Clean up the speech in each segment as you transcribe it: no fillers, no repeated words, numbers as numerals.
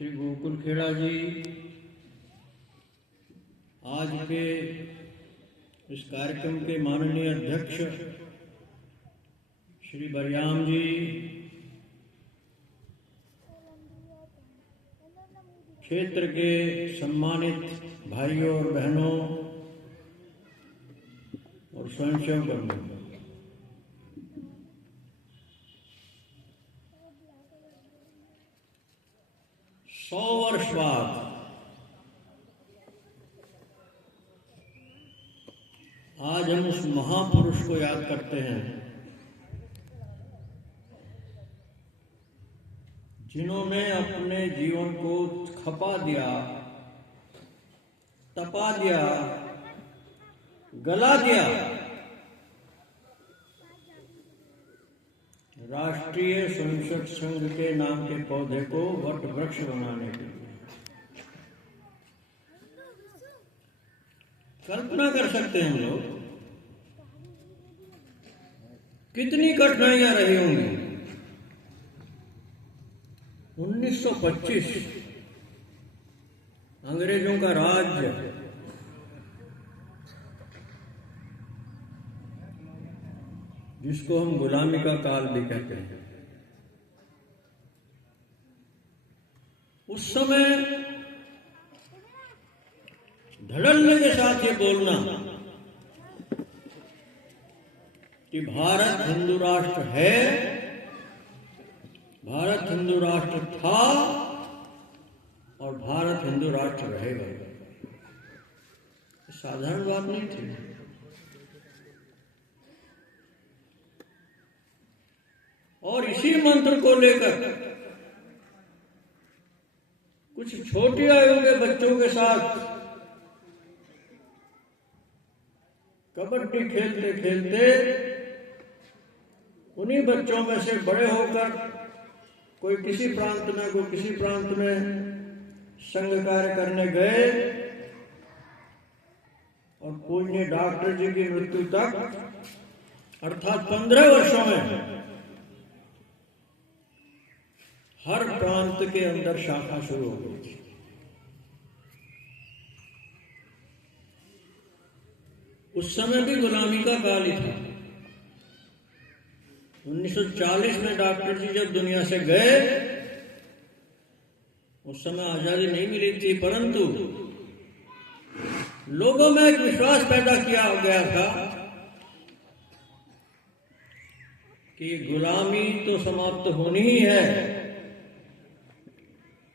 श्री गोकुल खेड़ा जी आज के इस कार्यक्रम के माननीय अध्यक्ष श्री बरियाम जी, क्षेत्र के सम्मानित भाइयों और बहनों और स्वयंसेवक, 100 वर्ष बाद आज हम उस महापुरुष को याद करते हैं जिन्होंने अपने जीवन को खपा दिया, तपा दिया, गला दिया राष्ट्रीय स्वयंसेवक संघ के नाम के पौधे को वट वृक्ष बनाने के लिए। कल्पना कर सकते हैं हम लोग कितनी कठिनाइयां रही होंगी। 1925 अंग्रेजों का राज्य, जिसको हम गुलामी का काल भी कहते हैं, उस समय धड़ल्ले के साथ ये बोलना कि भारत हिंदू राष्ट्र है, भारत हिंदू राष्ट्र था और भारत हिंदू राष्ट्र रहेगा, साधारण बात नहीं थी। और इसी मंत्र को लेकर कुछ छोटी आयु के बच्चों के साथ कबड्डी खेलते खेलते उन्हीं बच्चों में से बड़े होकर कोई किसी प्रांत में, कोई किसी प्रांत में संघ कार्य करने गए और पूज्य डॉक्टर जी की मृत्यु तक अर्थात 15 वर्षों में हर प्रांत के अंदर शाखा शुरू हो गई थी। उस समय भी गुलामी का काल ही था। 1940 में डॉक्टर जी जब दुनिया से गए, उस समय आजादी नहीं मिली थी, परंतु लोगों में एक विश्वास पैदा किया गया था कि गुलामी तो समाप्त होनी ही है,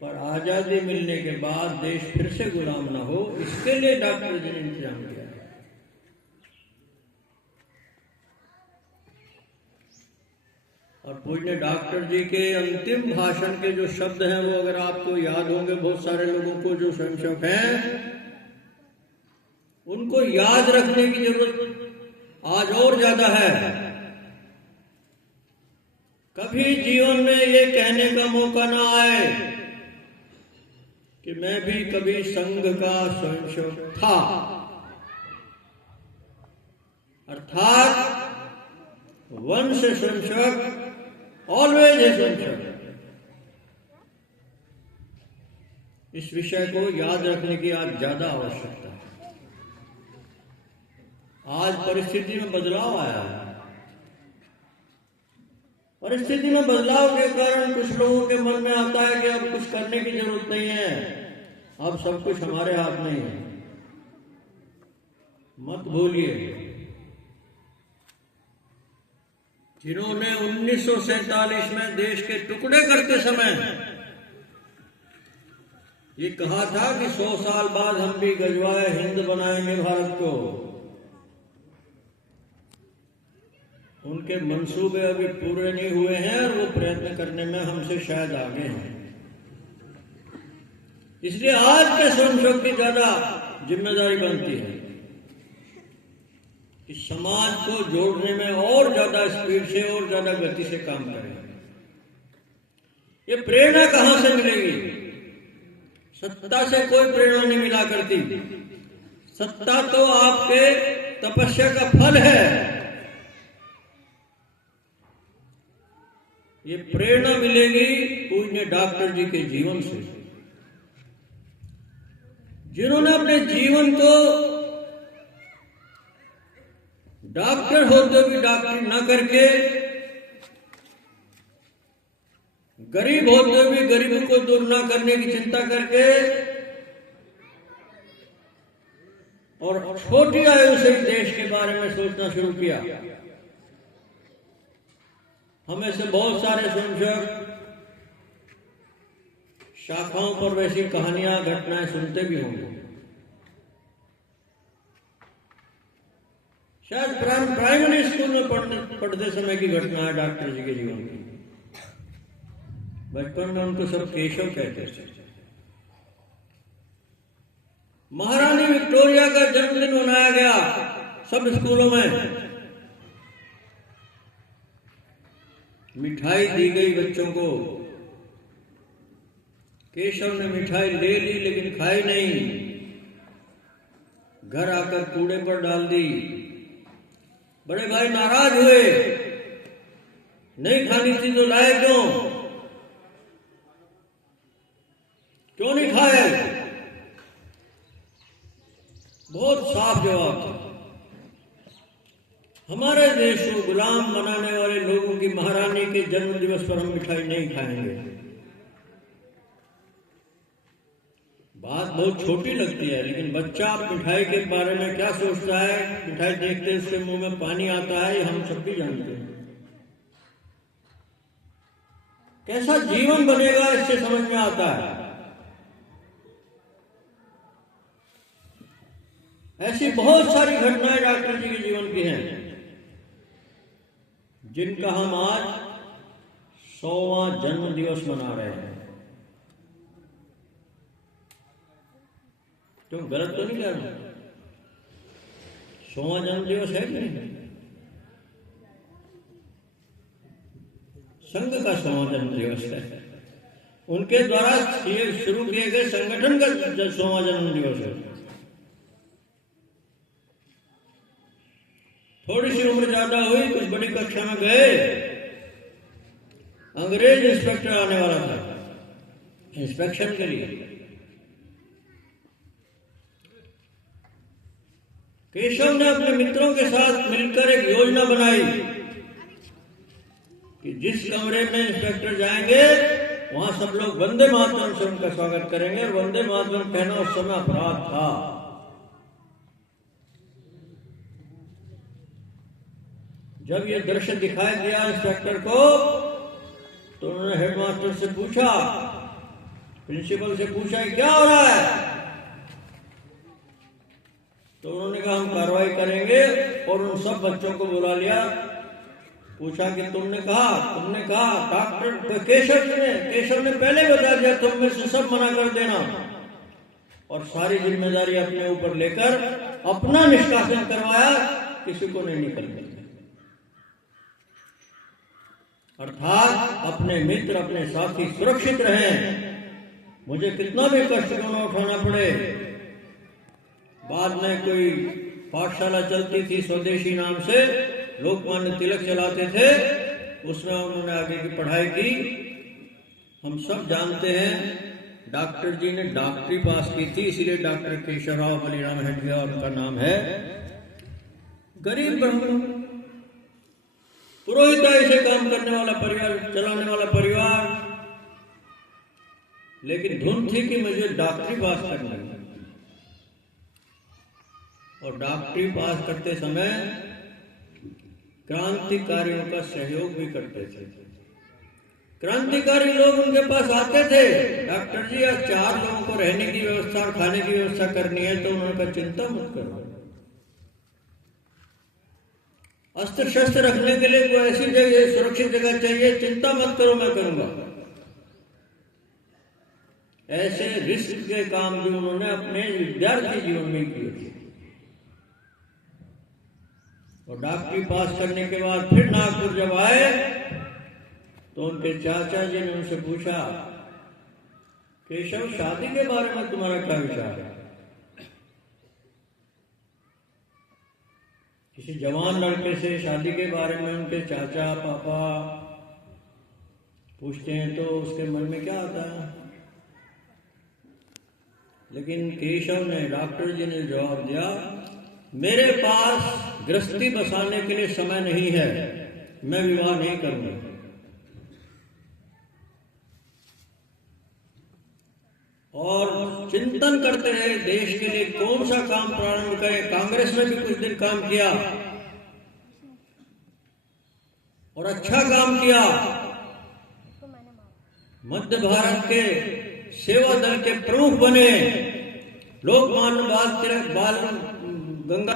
पर आजादी मिलने के बाद देश फिर से गुलाम न हो, इसके लिए डॉक्टर जी ने इंतजाम किया। और पूज्य डॉक्टर जी के अंतिम भाषण के जो शब्द हैं वो अगर आपको याद होंगे, बहुत सारे लोगों को जो स्वयंसेवक हैं उनको याद रखने की जरूरत आज और ज्यादा है। कभी जीवन में ये कहने का मौका ना आए कि मैं भी कभी संघ का स्वयंसेवक था, अर्थात वंश स्वयंसेवक, ऑलवेज ए स्वयंसेवक। इस विषय को याद रखने की आज ज्यादा आवश्यकता है। आज परिस्थिति में बदलाव आया है। परिस्थिति में बदलाव के कारण कुछ लोगों के मन में आता है कि अब कुछ करने की जरूरत नहीं है, अब सब कुछ हमारे हाथ में है। मत भूलिए, जिन्होंने 1947 में देश के टुकड़े करते समय ये कहा था कि 100 साल बाद हम भी गजवाए हिंद बनाएंगे भारत को, उनके मंसूबे अभी पूरे नहीं हुए हैं और वो प्रयत्न करने में हमसे शायद आगे हैं। इसलिए आज के स्वयंसेवक की ज्यादा जिम्मेदारी बनती है कि समाज को जोड़ने में और ज्यादा स्पीड से और ज्यादा गति से काम करें। ये प्रेरणा कहां से मिलेगी? सत्ता से कोई प्रेरणा नहीं मिला करती। सत्ता तो आपके तपस्या का फल है। ये प्रेरणा मिलेगी पूज्य डॉक्टर जी के जीवन से। जिन्होंने अपने जीवन को डॉक्टर होते हुए डॉक्टर न करके, गरीब होते हुए गरीबी को दूर न करने की चिंता करके और छोटी आयु से देश के बारे में सोचना शुरू किया। हमें से बहुत सारे स्वयंसेवक शाखाओं पर वैसी कहानियां, घटनाएं सुनते भी होंगे। शायद प्राइमरी स्कूल में पढ़ते समय की घटना है डॉक्टर जी के जीवन की। बचपन में उनको सब केशव कहते थे। महारानी विक्टोरिया का जन्मदिन मनाया गया सब स्कूलों में। मिठाई दी गई बच्चों को। केशव ने मिठाई ले ली लेकिन खाई नहीं, घर आकर कूड़े पर डाल दी। बड़े भाई नाराज हुए, नहीं खानी थी तो लाए क्यों नहीं खाए? बहुत साफ जवाब था। हमारे देश को गुलाम बनाने वाले लोगों की महारानी के जन्म दिवस पर हम मिठाई नहीं खाएंगे। बात बहुत छोटी लगती है, लेकिन बच्चा मिठाई के बारे में क्या सोचता है, मिठाई देखते उसके मुंह में पानी आता है, ये हम सब भी जानते हैं। कैसा जीवन बनेगा इससे समझ में आता है। ऐसी बहुत सारी घटनाएं डॉक्टर जी के जीवन की हैं, जिनका हम आज 100वां जन्म दिवस मना रहे हैं। क्यों, गलत तो नहीं कह रहा? 100वां जन्म दिवस है कि नहीं? संघ का 100वां जन्म दिवस है। उनके द्वारा शुरू किए गए संगठन का 100वां जन्म दिवस है। थोड़ी सी उम्र ज्यादा हुई, कुछ बड़ी कक्षा में गए, अंग्रेज इंस्पेक्टर आने वाला था इंस्पेक्शन के लिए। केशव ने अपने मित्रों के साथ मिलकर एक योजना बनाई कि जिस कमरे में इंस्पेक्टर जाएंगे वहां सब लोग वंदे मातरम से उनका स्वागत करेंगे। और वंदे मातरम कहना उस समय अपराध था। जब ये दृश्य दिखाई दिया इंस्पेक्टर को, तो उन्होंने हेडमास्टर से पूछा, प्रिंसिपल से पूछा क्या हो रहा है? तो उन्होंने कहा हम कार्रवाई करेंगे। और उन सब बच्चों को बुला लिया, पूछा कि तुमने कहा डॉक्टर केशव ने पहले बता दिया, तुम में से सब मना कर देना और सारी जिम्मेदारी अपने ऊपर लेकर अपना निष्कासन करवाया, किसी को नहीं निकलने। अर्थात अपने मित्र, अपने साथी सुरक्षित रहें, मुझे कितना भी कष्ट क्यों न उठाना पड़े। बाद में कोई पाठशाला चलती थी स्वदेशी नाम से, लोकमान्य तिलक चलाते थे, उसमें उन्होंने आगे की पढ़ाई की। हम सब जानते हैं डॉक्टर जी ने डॉक्टरी पास की थी, इसीलिए डॉक्टर केशवराव बलिराम हेडगे उनका नाम है। गरीब ब्राह्मण, पुरोहिताई से काम करने वाला परिवार, चलाने वाला परिवार, लेकिन धुन थी कि मुझे डॉक्टरी पास करना है। और डॉक्टरी पास करते समय क्रांतिकारियों का सहयोग भी करते थे। क्रांतिकारी लोग उनके पास आते थे, डॉक्टर जी आज 4 लोगों को रहने की व्यवस्था और खाने की व्यवस्था करनी है। तो उन्होंने कहा चिंता मत करो, अस्त्र शस्त्र रखने के लिए कोई ऐसी जगह, सुरक्षित जगह चाहिए, चिंता मत करो मैं करूंगा। ऐसे रिस्क के काम भी उन्होंने अपने विद्यार्थी जीवन में किए थे। और डॉक्टरी पास करने के बाद फिर नागपुर जब आए, तो उनके चाचा जी ने उनसे पूछा, केशव शादी के बारे में तुम्हारा क्या विचार है? किसी जवान लड़के से शादी के बारे में उनके चाचा पापा पूछते हैं तो उसके मन में क्या आता है? लेकिन केशव ने, डॉक्टर जी ने जवाब दिया, मेरे पास गृहस्थी बसाने के लिए समय नहीं है, मैं विवाह नहीं करूंगा। और चिंतन करते रहे देश के लिए कौन सा काम प्रारंभ करें। कांग्रेस ने भी कुछ दिन काम किया और अच्छा काम किया। मध्य भारत के सेवा दल के प्रमुख बने। लोकमान्य बाल गंगा